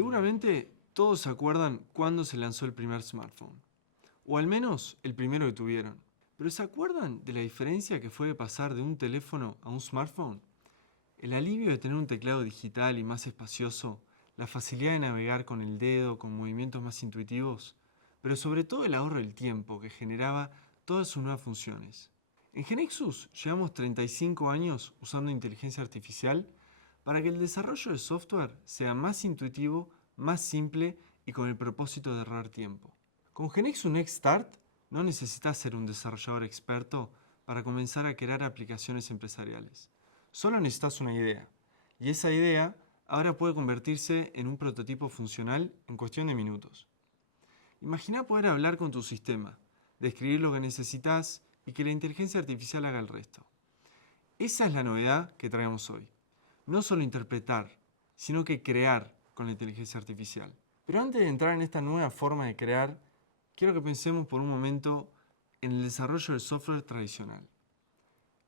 Seguramente todos se acuerdan cuándo se lanzó el primer smartphone, o al menos el primero que tuvieron. Pero ¿se acuerdan de la diferencia que fue de pasar de un teléfono a un smartphone? El alivio de tener un teclado digital y más espacioso, la facilidad de navegar con el dedo, con movimientos más intuitivos, pero sobre todo el ahorro del tiempo que generaba todas sus nuevas funciones. En Genexus llevamos 35 años usando inteligencia artificial para que el desarrollo de software sea más intuitivo, más simple y con el propósito de ahorrar tiempo. Con Genexus Next Start no necesitas ser un desarrollador experto para comenzar a crear aplicaciones empresariales. Solo necesitas una idea. Y esa idea ahora puede convertirse en un prototipo funcional en cuestión de minutos. Imagina poder hablar con tu sistema, describir lo que necesitas y que la inteligencia artificial haga el resto. Esa es la novedad que traemos hoy. No solo interpretar, sino que crear con la inteligencia artificial. Pero antes de entrar en esta nueva forma de crear, quiero que pensemos por un momento en el desarrollo del software tradicional.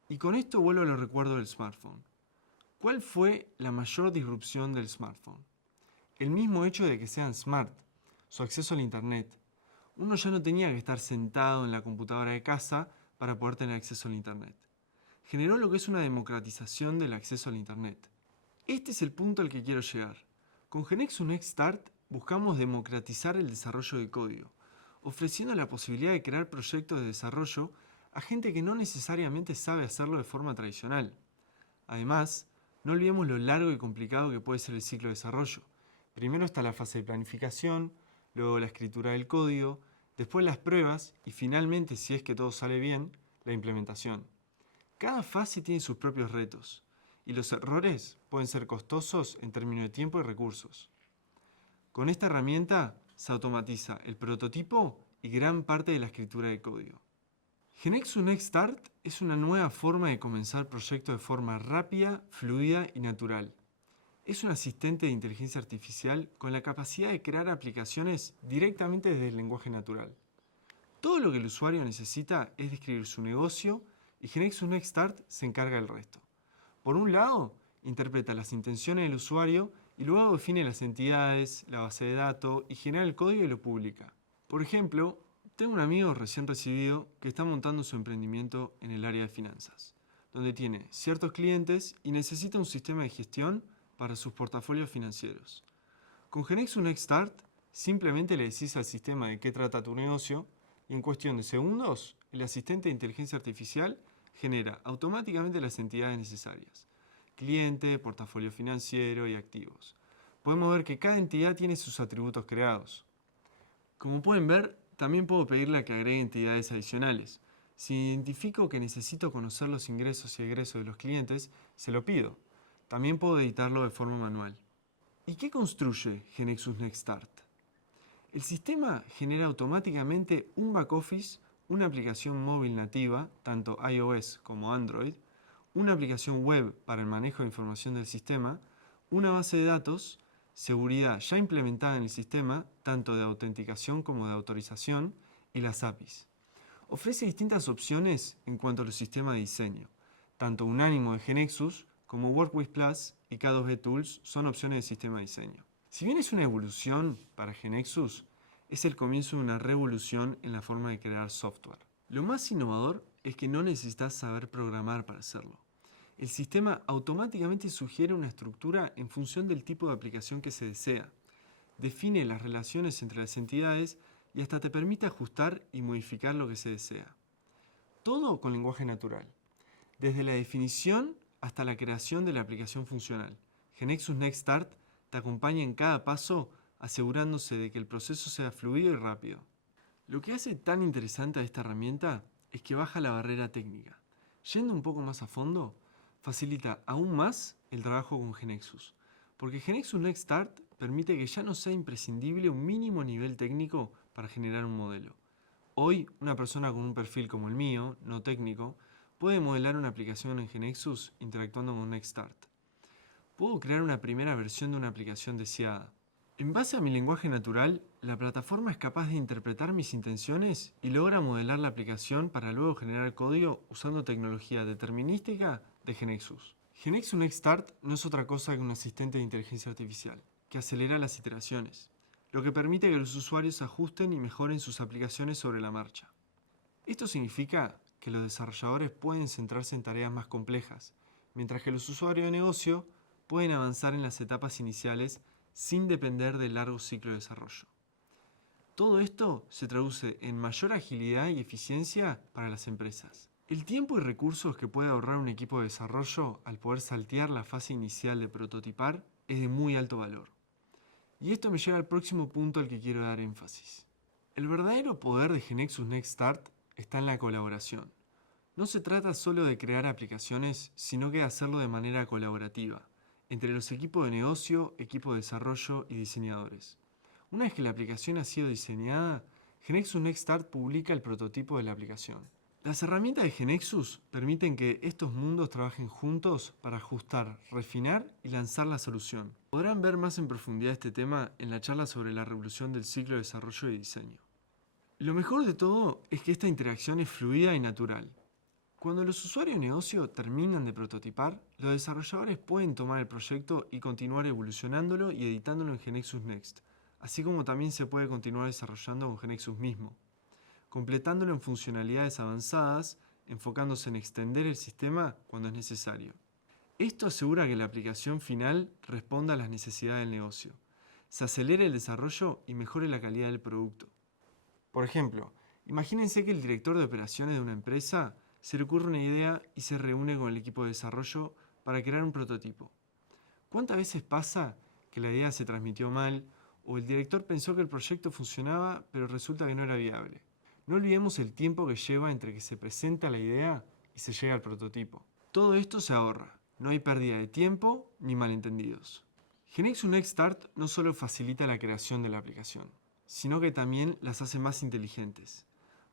Y con esto vuelvo a los recuerdos del smartphone. ¿Cuál fue la mayor disrupción del smartphone? El mismo hecho de que sean smart, su acceso al Internet. Uno ya no tenía que estar sentado en la computadora de casa para poder tener acceso al Internet. Generó lo que es una democratización del acceso al Internet. Este es el punto al que quiero llegar. Con Genexus Next Start buscamos democratizar el desarrollo de código, ofreciendo la posibilidad de crear proyectos de desarrollo a gente que no necesariamente sabe hacerlo de forma tradicional. Además, no olvidemos lo largo y complicado que puede ser el ciclo de desarrollo. Primero está la fase de planificación, luego la escritura del código, después las pruebas y finalmente, si es que todo sale bien, la implementación. Cada fase tiene sus propios retos y los errores pueden ser costosos en términos de tiempo y recursos. Con esta herramienta se automatiza el prototipo y gran parte de la escritura de código. Genexus Next Start es una nueva forma de comenzar proyectos de forma rápida, fluida y natural. Es un asistente de inteligencia artificial con la capacidad de crear aplicaciones directamente desde el lenguaje natural. Todo lo que el usuario necesita es describir su negocio y Genexus Next Start se encarga del resto. Por un lado, interpreta las intenciones del usuario y luego define las entidades, la base de datos y genera el código y lo publica. Por ejemplo, tengo un amigo recién recibido que está montando su emprendimiento en el área de finanzas, donde tiene ciertos clientes y necesita un sistema de gestión para sus portafolios financieros. Con Genexus Next Start, simplemente le decís al sistema de qué trata tu negocio y en cuestión de segundos, el asistente de inteligencia artificial genera automáticamente las entidades necesarias: cliente, portafolio financiero y activos. Podemos ver que cada entidad tiene sus atributos creados. Como pueden ver, también puedo pedirle a que agregue entidades adicionales. Si identifico que necesito conocer los ingresos y egresos de los clientes, se lo pido. También puedo editarlo de forma manual. ¿Y qué construye Genexus Next Start? El sistema genera automáticamente un backoffice, una aplicación móvil nativa, tanto iOS como Android, una aplicación web para el manejo de información del sistema, una base de datos, seguridad ya implementada en el sistema, tanto de autenticación como de autorización, y las APIs. Ofrece distintas opciones en cuanto a los sistemas de diseño. Tanto Unánimo de Genexus como WorkWith Plus y K2B Tools son opciones de sistema de diseño. Si bien es una evolución para Genexus, es el comienzo de una revolución en la forma de crear software. Lo más innovador es que no necesitas saber programar para hacerlo. El sistema automáticamente sugiere una estructura en función del tipo de aplicación que se desea. Define las relaciones entre las entidades y hasta te permite ajustar y modificar lo que se desea. Todo con lenguaje natural. Desde la definición hasta la creación de la aplicación funcional. Genexus Next Start te acompaña en cada paso asegurándose de que el proceso sea fluido y rápido. Lo que hace tan interesante a esta herramienta es que baja la barrera técnica. Yendo un poco más a fondo, facilita aún más el trabajo con Genexus, porque Genexus Next Start permite que ya no sea imprescindible un mínimo nivel técnico para generar un modelo. Hoy, una persona con un perfil como el mío, no técnico, puede modelar una aplicación en Genexus interactuando con Next Start. Puedo crear una primera versión de una aplicación deseada. En base a mi lenguaje natural, la plataforma es capaz de interpretar mis intenciones y logra modelar la aplicación para luego generar código usando tecnología determinística de Genexus. Genexus Next Start no es otra cosa que un asistente de inteligencia artificial, que acelera las iteraciones, lo que permite que los usuarios ajusten y mejoren sus aplicaciones sobre la marcha. Esto significa que los desarrolladores pueden centrarse en tareas más complejas, mientras que los usuarios de negocio pueden avanzar en las etapas iniciales sin depender del largo ciclo de desarrollo. Todo esto se traduce en mayor agilidad y eficiencia para las empresas. El tiempo y recursos que puede ahorrar un equipo de desarrollo al poder saltear la fase inicial de prototipar es de muy alto valor. Y esto me lleva al próximo punto al que quiero dar énfasis. El verdadero poder de GeneXus Next Start está en la colaboración. No se trata solo de crear aplicaciones, sino que de hacerlo de manera colaborativa, entre los equipos de negocio, equipos de desarrollo y diseñadores. Una vez que la aplicación ha sido diseñada, GeneXus Next Start publica el prototipo de la aplicación. Las herramientas de GeneXus permiten que estos mundos trabajen juntos para ajustar, refinar y lanzar la solución. Podrán ver más en profundidad este tema en la charla sobre la revolución del ciclo de desarrollo y diseño. Lo mejor de todo es que esta interacción es fluida y natural. Cuando los usuarios de negocio terminan de prototipar, los desarrolladores pueden tomar el proyecto y continuar evolucionándolo y editándolo en GeneXus Next, así como también se puede continuar desarrollando con GeneXus mismo, completándolo en funcionalidades avanzadas, enfocándose en extender el sistema cuando es necesario. Esto asegura que la aplicación final responda a las necesidades del negocio, se acelere el desarrollo y mejore la calidad del producto. Por ejemplo, imagínense que el director de operaciones de una empresa se le ocurre una idea y se reúne con el equipo de desarrollo para crear un prototipo. ¿Cuántas veces pasa que la idea se transmitió mal o el director pensó que el proyecto funcionaba pero resulta que no era viable? No olvidemos el tiempo que lleva entre que se presenta la idea y se llega al prototipo. Todo esto se ahorra, no hay pérdida de tiempo ni malentendidos. GeneXus Next Start no solo facilita la creación de la aplicación, sino que también las hace más inteligentes.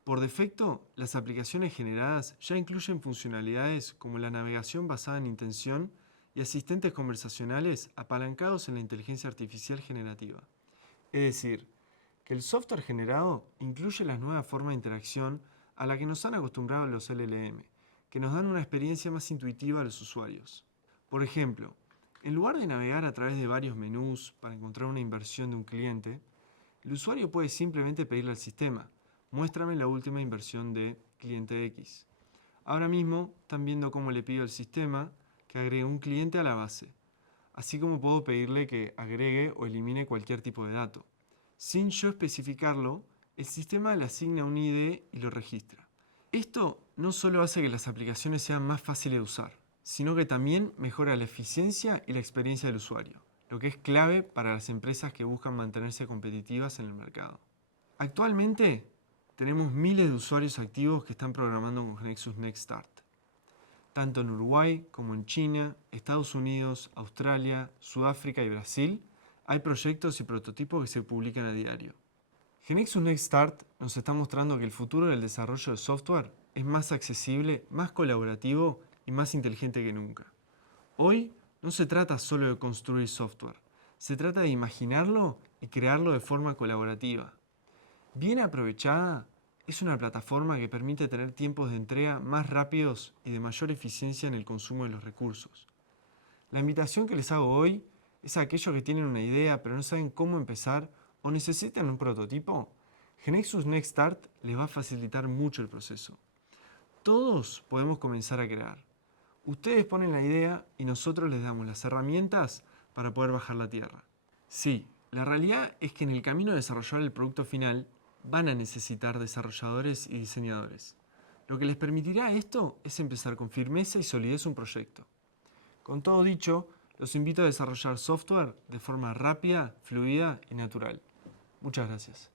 Por defecto, las aplicaciones generadas ya incluyen funcionalidades como la navegación basada en intención y asistentes conversacionales apalancados en la inteligencia artificial generativa. Es decir, que el software generado incluye las nuevas formas de interacción a la que nos han acostumbrado los LLM, que nos dan una experiencia más intuitiva a los usuarios. Por ejemplo, en lugar de navegar a través de varios menús para encontrar una inversión de un cliente, el usuario puede simplemente pedirle al sistema: muéstrame la última inversión de cliente X. Ahora mismo están viendo cómo le pido al sistema que agregue un cliente a la base, así como puedo pedirle que agregue o elimine cualquier tipo de dato. Sin yo especificarlo, el sistema le asigna un ID y lo registra. Esto no solo hace que las aplicaciones sean más fáciles de usar, sino que también mejora la eficiencia y la experiencia del usuario, lo que es clave para las empresas que buscan mantenerse competitivas en el mercado. Actualmente tenemos miles de usuarios activos que están programando con GeneXus Next Start. Tanto en Uruguay como en China, Estados Unidos, Australia, Sudáfrica y Brasil, hay proyectos y prototipos que se publican a diario. GeneXus Next Start nos está mostrando que el futuro del desarrollo de software es más accesible, más colaborativo y más inteligente que nunca. Hoy no se trata solo de construir software, se trata de imaginarlo y crearlo de forma colaborativa. Bien aprovechada, es una plataforma que permite tener tiempos de entrega más rápidos y de mayor eficiencia en el consumo de los recursos. La invitación que les hago hoy es a aquellos que tienen una idea pero no saben cómo empezar o necesitan un prototipo. GeneXus Next Start les va a facilitar mucho el proceso. Todos podemos comenzar a crear. Ustedes ponen la idea y nosotros les damos las herramientas para poder bajar la tierra. Sí, la realidad es que en el camino de desarrollar el producto final van a necesitar desarrolladores y diseñadores. Lo que les permitirá esto es empezar con firmeza y solidez un proyecto. Con todo dicho, los invito a desarrollar software de forma rápida, fluida y natural. Muchas gracias.